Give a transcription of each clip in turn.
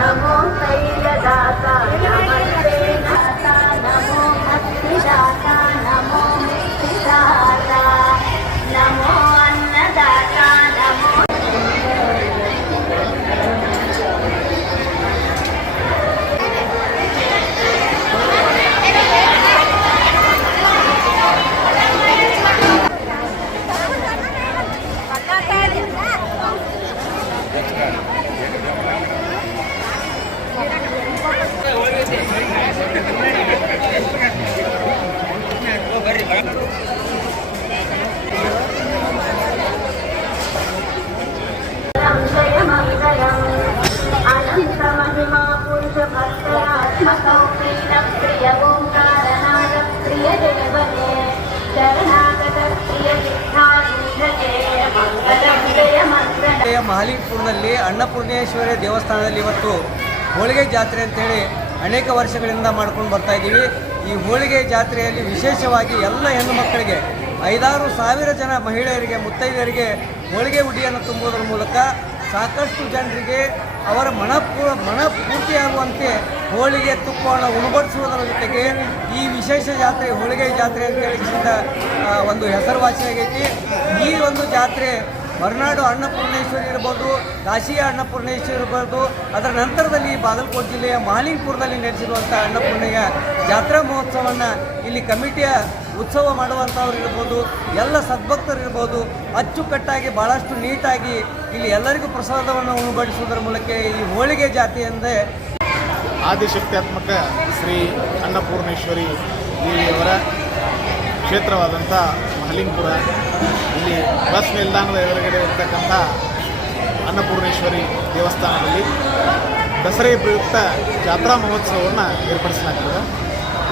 नमो तैलदाता नमस्ते दाता नमो भक्तिदाता नमो मुक्तिदाता नमो अन्नदाता नमो ಮಹಾಲಿಂಗಪುರದಲ್ಲಿ ಅನ್ನಪೂರ್ಣೇಶ್ವರಿ ದೇವಸ್ಥಾನದಲ್ಲಿ ಇವತ್ತು ಹೋಳಿಗೆ ಜಾತ್ರೆ ಅಂತೇಳಿ ಅನೇಕ ವರ್ಷಗಳಿಂದ ಮಾಡ್ಕೊಂಡು ಬರ್ತಾ ಇದ್ದೀವಿ. ಈ ಹೋಳಿಗೆ ಜಾತ್ರೆಯಲ್ಲಿ ವಿಶೇಷವಾಗಿ ಎಲ್ಲ ಹೆಣ್ಣು ಮಕ್ಕಳಿಗೆ 5-6 ಸಾವಿರ ಜನ ಮಹಿಳೆಯರಿಗೆ ಮುತ್ತೈದೆಯರಿಗೆ ಹೋಳಿಗೆ ಉಡಿಯನ್ನು ತುಂಬುವುದರ ಮೂಲಕ ಸಾಕಷ್ಟು ಜನರಿಗೆ ಅವರ ಮನಪೂರ್ತಿಯಾಗುವಂತೆ ಹೋಳಿಗೆ ತುಪ್ಪವನ್ನು ಉಣಬಡಿಸುವುದರ ಜೊತೆಗೆ ಈ ವಿಶೇಷ ಜಾತ್ರೆ ಹೋಳಿಗೆ ಜಾತ್ರೆ ಅಂತೇಳಿ ಒಂದು ಹೆಸರುವಾಸಿಯಾಗೈತಿ. ಈ ಒಂದು ಜಾತ್ರೆ ಹೊರನಾಡು ಅನ್ನಪೂರ್ಣೇಶ್ವರಿ ಇರ್ಬೋದು, ಕಾಶಿಯ ಅನ್ನಪೂರ್ಣೇಶ್ವರಿ ಇರ್ಬೋದು, ಅದರ ನಂತರದಲ್ಲಿ ಬಾಗಲಕೋಟೆ ಜಿಲ್ಲೆಯ ಮಹಾಲಿಂಗಪುರದಲ್ಲಿ ನಡೆಸಿರುವಂಥ ಅನ್ನಪೂರ್ಣೆಯ ಜಾತ್ರಾ ಮಹೋತ್ಸವವನ್ನು ಇಲ್ಲಿ ಕಮಿಟಿಯ ಉತ್ಸವ ಮಾಡುವಂಥವ್ರು ಇರ್ಬೋದು, ಎಲ್ಲ ಸದ್ಭಕ್ತರು ಇರ್ಬೋದು, ಅಚ್ಚುಕಟ್ಟಾಗಿ ಭಾಳಷ್ಟು ನೀಟಾಗಿ ಇಲ್ಲಿ ಎಲ್ಲರಿಗೂ ಪ್ರಸಾದವನ್ನು ಉಣಬಡಿಸುವುದರ ಮೂಲಕ ಈ ಹೋಳಿಗೆ ಜಾತ್ರೆಯಂದೇ ಆದಿಶಕ್ತ್ಯಾತ್ಮಕ ಶ್ರೀ ಅನ್ನಪೂರ್ಣೇಶ್ವರಿ ದೇವಿಯವರ ಕ್ಷೇತ್ರವಾದಂಥ ಮಹಾಲಿಂಗಪುರ, ಇಲ್ಲಿ ಬಸ್ ನಿಲ್ದಾಣದ ಎದುರುಗಡೆ ಇರತಕ್ಕಂಥ ಅನ್ನಪೂರ್ಣೇಶ್ವರಿ ದೇವಸ್ಥಾನದಲ್ಲಿ ದಸರೆ ಪ್ರಯುಕ್ತ ಜಾತ್ರಾ ಮಹೋತ್ಸವವನ್ನು ಏರ್ಪಡಿಸಲಾಗ್ತದೆ.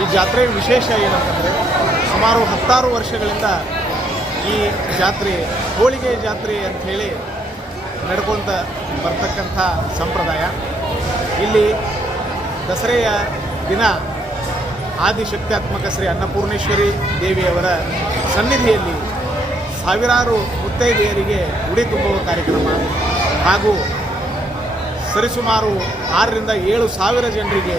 ಈ ಜಾತ್ರೆಯ ವಿಶೇಷ ಏನಂತಂದರೆ ಸುಮಾರು 16 ವರ್ಷಗಳಿಂದ ಈ ಜಾತ್ರೆ ಹೋಳಿಗೆ ಜಾತ್ರೆ ಅಂಥೇಳಿ ನಡ್ಕೊತ ಬರ್ತಕ್ಕಂಥ ಸಂಪ್ರದಾಯ. ಇಲ್ಲಿ ದಸರೆಯ ದಿನ ಆದಿಶಕ್ತ್ಯಾತ್ಮಕ ಶ್ರೀ ಅನ್ನಪೂರ್ಣೇಶ್ವರಿ ದೇವಿಯವರ ಸನ್ನಿಧಿಯಲ್ಲಿ ಸಾವಿರಾರು ಮುತ್ತೈದೆಯರಿಗೆ ಉಡಿ ತುಂಬುವ ಕಾರ್ಯಕ್ರಮ ಹಾಗೂ ಸರಿಸುಮಾರು 6 ರಿಂದ 7 ಸಾವಿರ ಜನರಿಗೆ